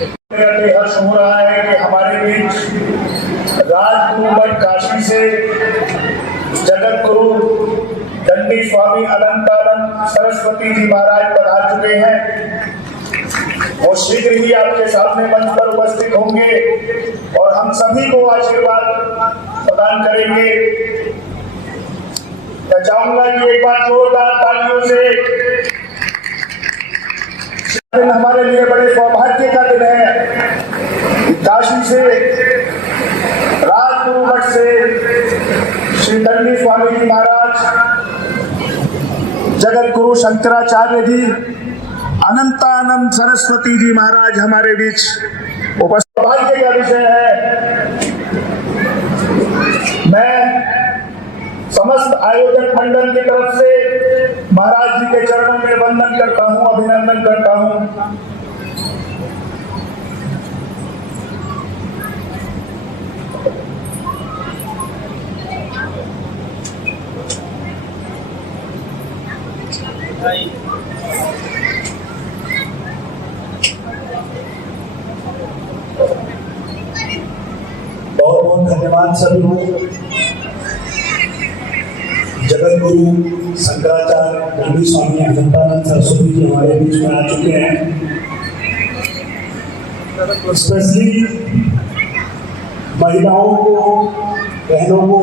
हर्ष हो रहा है कि हमारे बीच राजगुरु मठ काशी से जगत गुरु दंडी स्वामी अनंतानंद सरस्वती जी महाराज पधार चुके हैं और शीघ्र ही आपके सामने मंच पर उपस्थित होंगे और हम सभी को आशीर्वाद प्रदान करेंगे। मैं चाहूंगा कि एक बार जोरदार तालियों से, हमारे लिए बड़े सौभाग्य का दिन है। काशी से राजगुरु मठ से श्री दंडी स्वामी जी महाराज, जगत गुरु शंकराचार्य जी, अनंतानंद सरस्वती जी महाराज हमारे बीच उपस्थित, सौभाग्य का विषय है। मैं समस्त आयोजक मंडल की तरफ से महाराज जी के चरणों में वंदन करता हूं, अभिनंदन करता हूं। बहुत बहुत धन्यवाद सभी को। जगत गुरु शंकराचार्य दंडी स्वामी अनंतानंद सरस्वती जी हमारे बीच में आ चुके हैं। स्पेशली महिलाओं को, बहनों को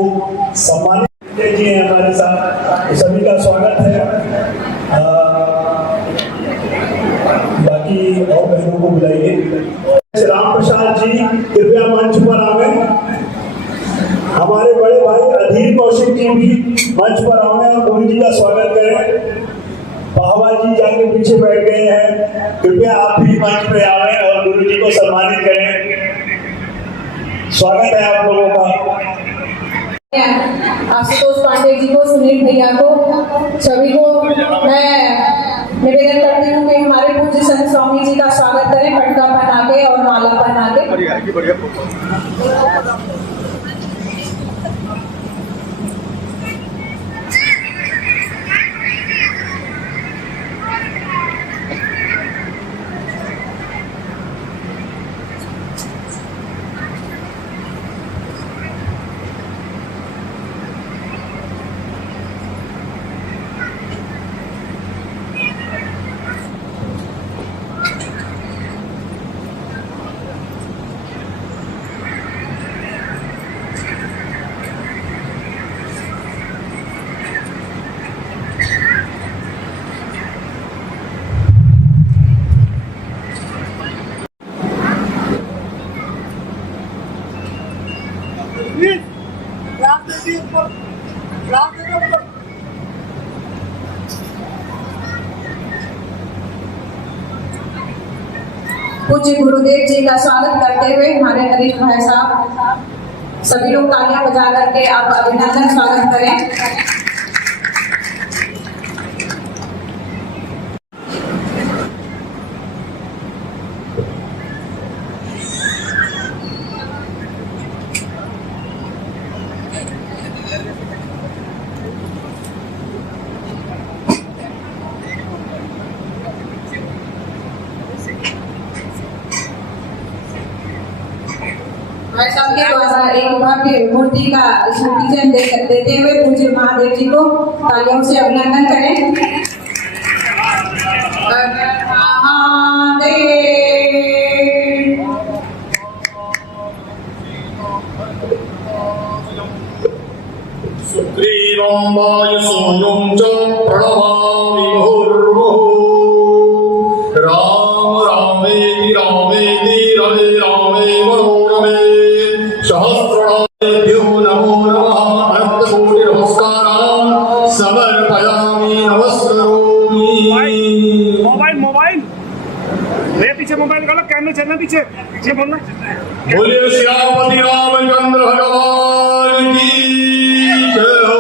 सम्मानित जी हैं हमारे साथ, सभी का स्वागत है। बाकी और बहनों को बुलाइए। राम प्रसाद जी कृपया मंच पर आवे। हमारे बड़े भाई अधीर कौशिक जी भी मंच पर आवे और गुरु जी का स्वागत करें। बाबा जी जाके पीछे बैठ गए हैं, कृपया आप भी मंच पे आवे और गुरु जी को सम्मानित करें। स्वागत है आप लोगों का। आशुतोष पांडे जी को, सुनील भैया को, सभी को मैं निवेदन करती हूँ कि हमारे पूज्य संत स्वामी जी का स्वागत करें पटका पहना के और माला पहना के। पूज्य गुरुदेव जी का स्वागत करते हुए हमारे नरेश भाई साहब, सभी लोग तालियां बजा करके आप अभिनंदन स्वागत करें। भाई साहब के द्वारा एक भव्य मूर्ति का स्मृति देते हुए पूज्य महादेव जी को तालियों से अभिनंदन करें। सुग्रीवं वायुसूनुं च प्रणमामि मुहुर्मुहुः। राम रामेति रामेति रमे रामे मनोरमे। सहस्रनामेभ्यो नमो नमः। अनन्तकोटि नमस्कारान् समर्पयामि नमस्करोमि। मोबाइल ले पीछे, मोबाइल का कैमरे चलना, पीछे पीछे बोलना। बोलिए श्यामपति रामचंद्र भगवान की जय हो।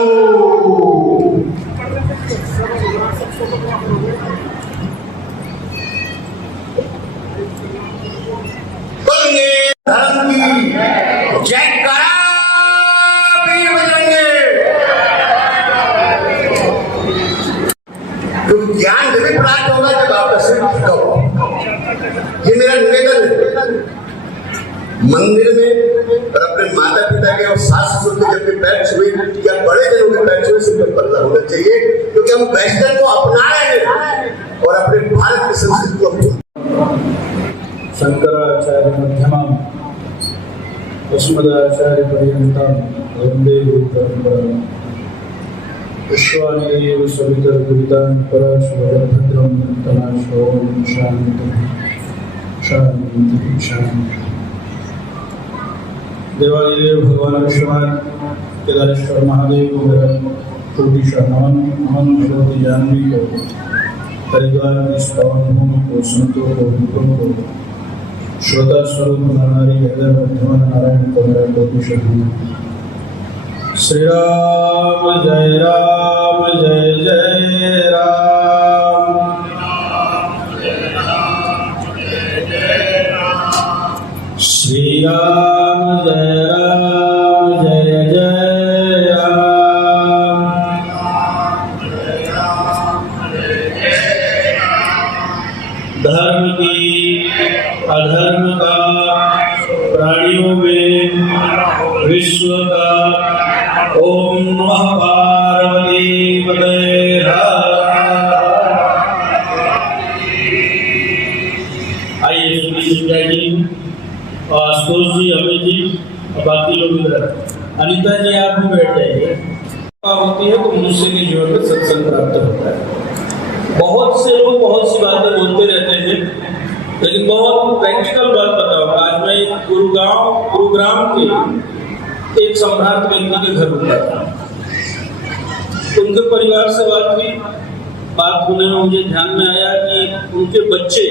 धर्म की जयकारा वीर बजरंगे। तो ज्ञान जब प्राप्त होगा जब आप दर्शन करो। ये मेरा निवेदन है। मंदिर में और अपने माता पिता के और सास ससुर के जब भी पैर छुए या बड़े जनों के पैर छुए सिर पर पर्दा होना चाहिए, क्योंकि हम वेस्टर्न को अपना रहे हैं और अपने भारत की संस्कृति को शंकराचार्य मध्यमम् अस्मदाचार्य पर्यन्तं वन्दे गुरुपरम्पराम्। विश्वानिरेव सवितर्भुतान् पराशुभद्रं तमाशो शान्तिः शान्तिः शान्तिः। देवादिदेव भगवान विश्वनाथ केदारेश्वर महादेव को मेरा कोटिशः नमन। नमन भगवती जानवी को, हरिद्वार की इस पावन भूमि को, संतों को, भक्तों को, श्रोता स्वरूप नारायण हृदय मध्यम नारायण को मेरा कोटिशः नमन। श्री राम जय जय राम। श्री राम जय जय राम। धर्म की अधर्म का, प्राणियों में विश्व का, ओम नमः पार्वती पतये हर। आइए सुनिए जी, आशुतोष जी, अमित जी और बाकी लोग इधर। अनिता जी आप भी बैठ जाइए। होती है तो मनुष्य के जीवन में सत्संग प्राप्त होता है। बहुत से लोग बहुत सी बातें बोलते रहते हैं, लेकिन बहुत प्रैक्टिकल बात बताऊँ। आज मैं गुरुग्राम के एक सम्राट व्यक्ति के घर रुका था। उनके परिवार से बात होने में मुझे ध्यान में आया कि उनके बच्चे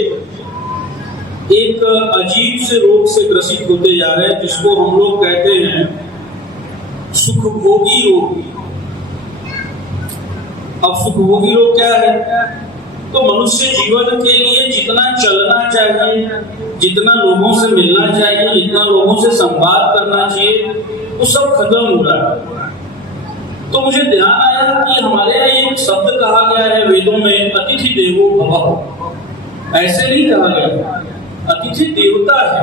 एक अजीब से रोग से ग्रसित होते जा रहे हैं, जिसको हम लोग कहते हैं सुखभोगी रोग। अब सुखभोगी रोग क्या है? तो मनुष्य जीवन के लिए जितना चलना चाहिए, जितना लोगों से मिलना चाहिए, जितना लोगों से संवाद करना चाहिए, वो सब खत्म हो रहा है। तो मुझे ध्यान आया कि हमारे यहाँ एक शब्द कहा गया है वेदों में, अतिथि देवो भव। ऐसे नहीं कहा गया, अतिथि देवता है।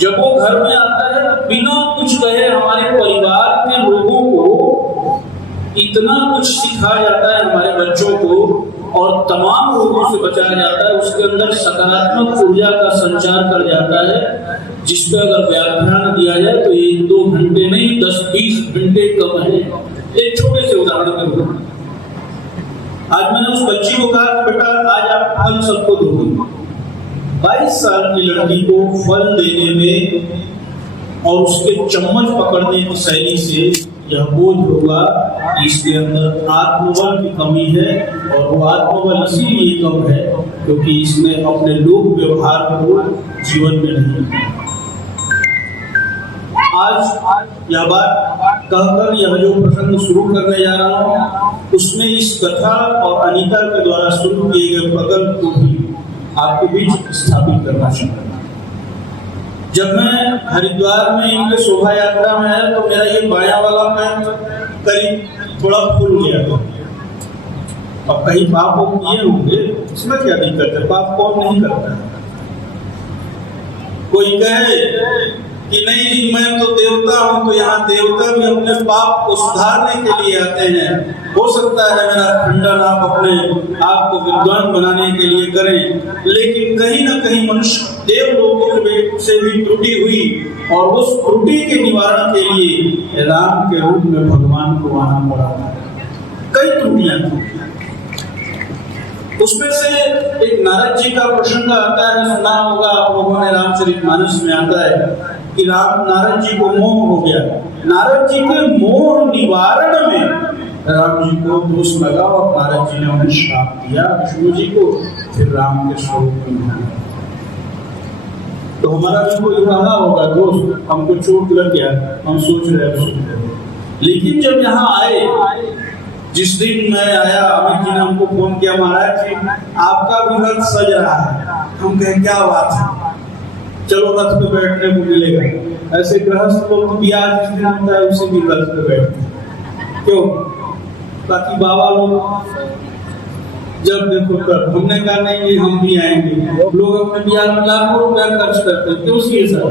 जब वो घर में आता है तो बिना कुछ कहे हमारे परिवार के लोगों को इतना कुछ सिखाया जाता है, हमारे बच्चों को, और तमाम रोगों से बचाया जाता है। उसके अंदर सकारात्मक ऊर्जा का संचार कर जाता है, जिस पर अगर व्याख्यान दिया जाए तो 1-2 घंटे नहीं 10-20 घंटे कम है। एक छोटे से उदाहरण के रूप में आज मैंने उस बच्ची को कहा कि बेटा आज आप फल सबको दोगे। 22 साल की लड़की को फल देने में और उसके चम्मच पकड़ने की शैली से यह बोध होगा कि इसके अंदर आत्मबल की कमी है, और वो आत्मबल इसीलिए कम है क्योंकि इसने अपने लोक व्यवहार को जीवन में नहीं। आज यह बात कहकर यह जो प्रसंग शुरू करने जा रहा हूँ, उसमें इस कथा और अनीता के द्वारा शुरू किए गए प्रकल्प को भी आपके बीच स्थापित करना चाहता हूँ। जब मैं हरिद्वार में इनके शोभा यात्रा में आया तो मेरा ये बायां वाला पैर करीब थोड़ा फूल गया था। अब कहीं पाप वो किए होंगे, इसमें क्या दिक्कत है? पाप कौन नहीं करता है? कोई कहे कि नहीं जी मैं तो देवता हूं, तो यहाँ देवता भी अपने पाप को सुधारने के लिए आते हैं। हो सकता है मेरा खंडन आप अपने आप को विद्वान बनाने के लिए करें, लेकिन कहीं ना कहीं मनुष्य देव लोगों से भी त्रुटि हुई, और उस त्रुटि के निवारण के लिए राम के रूप में भगवान को आना पड़ा। कई त्रुटियां थी, उसमें से एक नारद जी का प्रसंग आता है, सुना होगा आप लोगों ने, रामचरितमानस में आता है कि नारद जी को मोह हो गया। नारद जी के मोह निवारण में राम जी को दोष लगा और नारद जी ने उन्हें श्राप दिया विष्णु जी को, फिर राम के स्वरूप में। तो हमारा भी कोई कहा होगा दोस्त हमको चोट लग गया, हम सोच रहे, लेकिन जब यहाँ आए, जिस दिन मैं आया, अमित जी ने हमको फोन किया, महाराज जी आपका भी रथ सज रहा है। हम कहे क्या बात है, चलो रथ पे बैठने को मिलेगा। ऐसे गृहस्थ लोग ब्याज जिस दिन होता है उसी भी रथ पे बैठते, क्यों? ताकि बाबा लोग जब देखो तब। हमने कहा नहीं हम भी आएंगे। लोग अपने ब्याज में लाखों रुपया खर्च करते हैं, क्यों? उसके साथ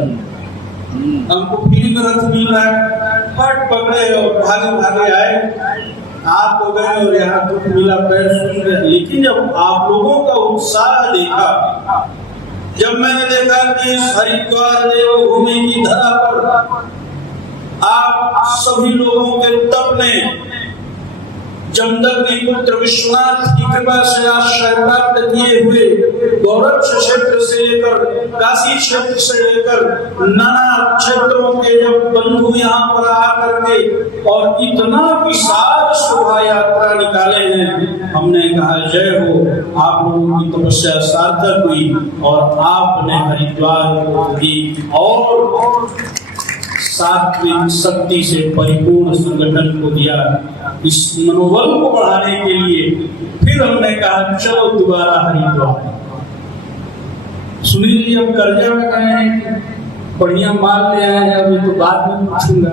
हमको फ्री में रथ मिल रहा है, फट पकड़े और भागे भागे आए, आप हो गए और यहाँ दुख मिला, पैर सूज गए। लेकिन जब आप लोगों का उत्साह देखा, जब मैंने देखा कि हरिद्वार देवभूमि की धरा पर आप सभी लोगों के तप ने जमदग्नि पुत्र विश्वनाथ की कृपा से आश्रय प्राप्त किए हुए गौरक्ष क्षेत्र से लेकर काशी क्षेत्र से लेकर नाना क्षेत्रों के जब बंधु यहाँ पर आकर के और इतना विशाल शोभा यात्रा निकाले हैं, हमने कहा जय हो, आप लोगों की तपस्या सार्थक हुई और आपने हरिद्वार को भी और सात्विक शक्ति से परिपूर्ण संगठन को दिया। इस मनोबल को बढ़ाने के लिए फिर हमने कहा चलो दोबारा हरिद्वार। सुनील जी अब कर्जा में गए हैं, बढ़िया माल ले आए हैं, अभी तो बाद में पूछूंगा।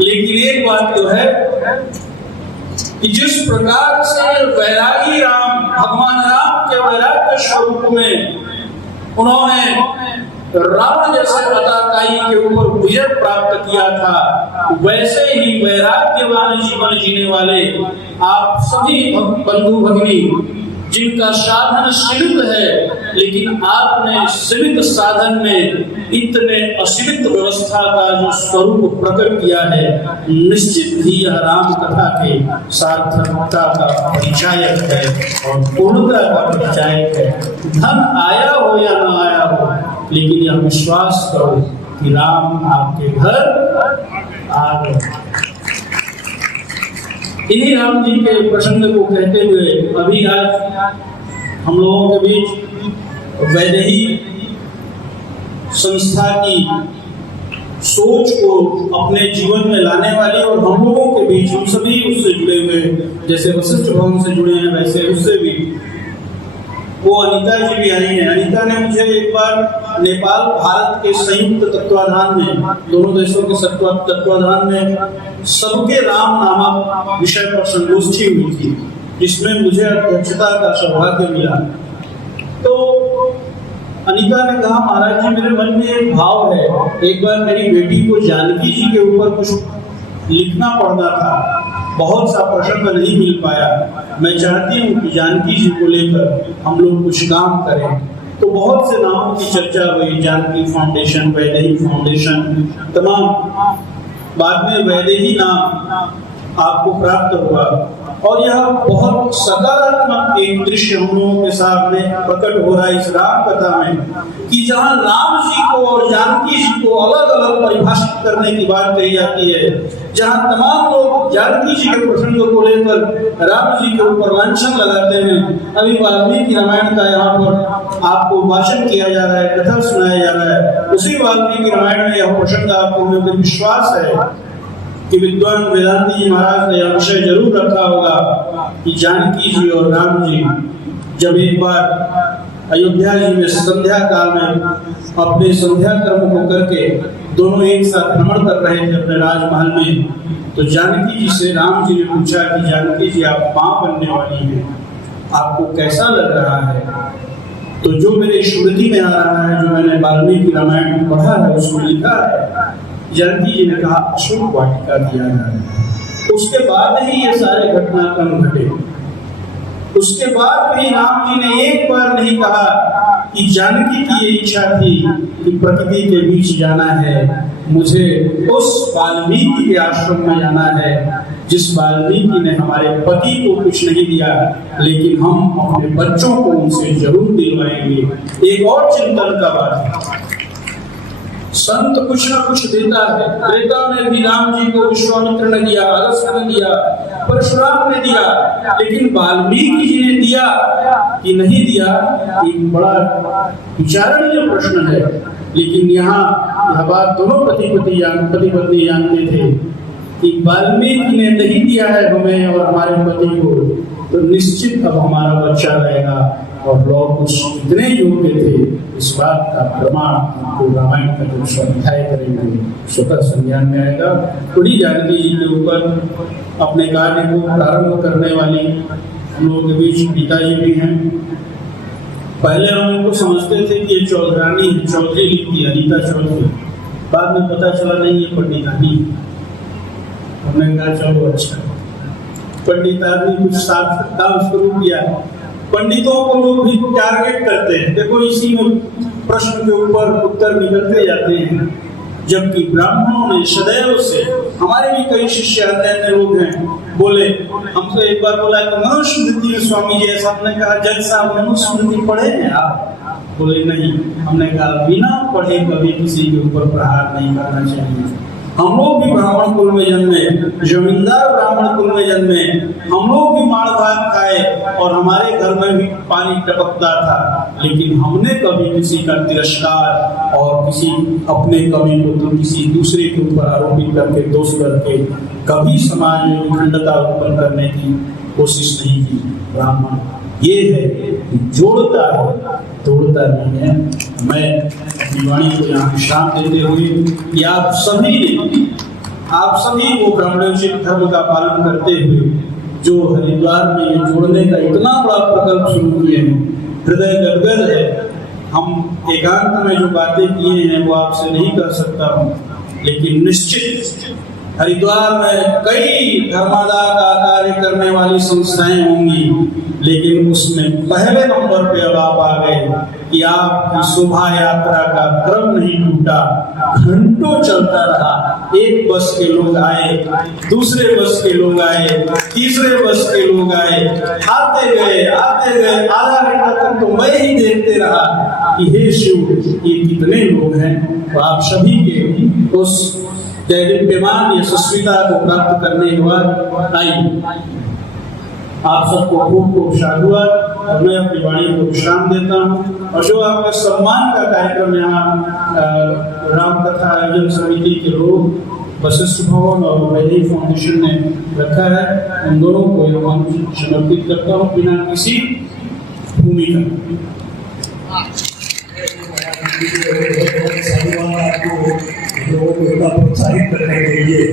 लेकिन एक बात तो है कि जिस प्रकार से वैरागी राम, भगवान राम के वैराग्य स्वरूप में उन्होंने रावण जैसे अताकाई के ऊपर विजय प्राप्त किया था, वैसे ही वैराग्यवान जीवन जीने वाले आप सभी बंधु भगिनी, जिनका साधन सीमित है, लेकिन आपने सीमित साधन में इतने असीमित व्यवस्था का जो स्वरूप प्रकट किया है, निश्चित ही यह राम कथा के सार्थकता का परिचायक है और पूर्णता का परिचायक है। धन आया हो या न आया हो, लेकिन यह विश्वास करो कि राम आपके घर आ गए। इन्हीं राम जी के प्रसंग को कहते हुए अभी आज हम लोगों के बीच वैदेही संस्था की सोच को अपने जीवन में लाने वाली और हम लोगों के बीच हम सभी उससे जुड़े हुए, जैसे वशिष्ठ भवन से जुड़े हैं वैसे उससे भी वो अनीता जी भी आई हैं। अनीता ने मुझे एक बार नेपाल भारत के संयुक्त तत्वाधान में, दोनों देशों के तत्वाधान में सबके राम नामक विषय पर संगोष्ठी हुई थी, जिसमें मुझे अध्यक्षता का सौभाग्य मिला। तो अनीता ने कहा महाराज जी मेरे मन में एक भाव है, एक बार मेरी बेटी को जानकी जी के ऊपर कुछ लिखना पड़ना था, बहुत सा प्रसंग नहीं मिल पाया, मैं चाहती हूँ कि जानकी जी को लेकर हम लोग कुछ काम करें। तो बहुत से नामों की चर्चा हुई, जानकी फाउंडेशन, वैदेही फाउंडेशन, तमाम। बाद में वैदेही नाम आपको प्राप्त हुआ और यह बहुत सकारात्मक एक दृश्य हम लोगों के सामने प्रकट हो रहा है इस राम कथा में, कि जहाँ राम जी को और जानकी जी को अलग अलग परिभाषित करने की बात कही जाती है, जहाँ तमाम लोग जानकी जी के प्रसंग को लेकर राम जी के ऊपर लांछन लगाते हैं। अभी वाल्मीकि रामायण का यहाँ पर आपको भाषण किया जा रहा है, कथा सुनाया जा रहा है, उसी वाल्मीकि रामायण में यह प्रसंग आपको मुझे विश्वास है कि विद्वान वेदांती जी महाराज ने यह विषय जरूर रखा होगा कि जानकी जी और राम जी जब एक बार अयोध्या जी में संध्या काल में अपने संध्या कर्म को करके दोनों एक साथ भ्रमण कर रहे थे अपने राजमहल में, तो जानकी जी से राम जी ने पूछा कि जानकी जी आप मां बनने वाली हैं, आपको कैसा लग रहा है? तो जो मेरे स्मृति में आ रहा है, जो मैंने वाल्मीकि रामायण में पढ़ा है उसमें लिखा है, जानकी जी ने कहा अशोक वाटिका दिया है। उसके बाद ही ये सारे घटनाक्रम घटे। उसके बाद भी राम जी ने एक बार नहीं कहा कि जानकी की ये इच्छा थी कि प्रकृति के बीच जाना है, मुझे उस वाल्मीकि के आश्रम में जाना है जिस वाल्मीकि ने हमारे पति को कुछ नहीं दिया, लेकिन हम अपने बच्चों को उनसे जरूर दिलवाएंगे। एक और चिंतन का बात, संत कुछ न कुछ देता है। त्रेता ने भी राम जी को विश्वामित्र ने दिया, अगस्त्य ने दिया, परशुराम ने दिया, लेकिन वाल्मीकि जी ने दिया कि नहीं दिया, एक बड़ा विचारणीय प्रश्न है। लेकिन यहाँ यह बात दोनों पति पत्नी जानते थे कि वाल्मीकि ने नहीं दिया है हमें और हमारे पति को, तो निश्चित अब हमारा बच्चा रहेगा। और लोग कुछ इतने योग्य थे, इस बात का प्रमाण आपको रामायण का जो स्वाध्याय करेंगे स्वतः संज्ञान में आएगा। थोड़ी जानकी जी के ऊपर अपने कार्य को प्रारंभ करने वाली हम लोगों के बीच पिताजी भी हैं। पहले हम उनको समझते थे कि ये चौधरानी चौधरी लिखती अनीता चौधरी, बाद में पता चला नहीं ये पंडित आदमी। हमने कहा चलो अच्छा, पंडित आदमी कुछ साफ काम शुरू किया। पंडितों को लोग भी टारगेट करते हैं, देखो इसी में प्रश्न के ऊपर उत्तर निकलते जाते हैं, जबकि ब्राह्मणों ने सदैव से, हमारे भी कई शिष्य अन्य लोग हैं, बोले हमसे एक बार बोला कि मनुस्मृति में स्वामी जी ऐसा, हमने कहा जज साहब मनुस्मृति पढ़े हैं आप? बोले नहीं। हमने कहा बिना पढ़े कभी किसी के ऊपर प्रहार नहीं करना चाहिए। हम लोग भी ब्राह्मण कुल में जन्मे, जमींदार ब्राह्मण कुल में जन्मे, हम लोग भी माड़ भात खाए और हमारे घर में भी पानी टपकता था, लेकिन हमने कभी किसी का तिरस्कार और किसी अपने कमी को तो किसी दूसरे के ऊपर आरोपित करके, दोष करके कभी समाज में विखंडता उत्पन्न करने की कोशिश नहीं की। ब्राह्मण ये है कि जोड़ता है, तोड़ता नहीं है। मैं अपनी वाणी को यहाँ विश्राम देते हुए कि आप सभी वो ब्राह्मणोचित धर्म का पालन करते हुए जो हरिद्वार में ये जोड़ने का इतना बड़ा प्रकल्प शुरू किए हैं, हृदय गदगद है। हम एकांत में जो बातें किए हैं वो आपसे नहीं कर सकता हूँ, लेकिन निश्चित हरिद्वार में कई धर्मादाय का कार्य करने वाली संस्थाएं होंगी, लेकिन उसमें पहले नंबर पे अब आप आ गए कि आपकी शोभा यात्रा का क्रम नहीं टूटा, घंटों चलता रहा। एक बस के लोग आए, दूसरे बस के लोग आए, तीसरे बस के लोग आए, आते गए, आधा घंटा तक तो मैं ही देखते रहा कि हे शिव ये कितने लोग हैं। तो आप सभी के उस दैदिप्यमान यशस्विता को प्राप्त करने के बाद आइए आप सबको खूब साधुवाद, और मैं अपनी वाणी को विश्राम देता हूँ। और जो आपके सम्मान का कार्यक्रम यहाँ राम कथा आयोजन समिति के लोग वशिष्ठ भवन और वैदिक फाउंडेशन ने रखा है, उन दोनों को समर्पित करता हूँ बिना किसी भूमिका। लोगों को प्रोत्साहित करने के लिए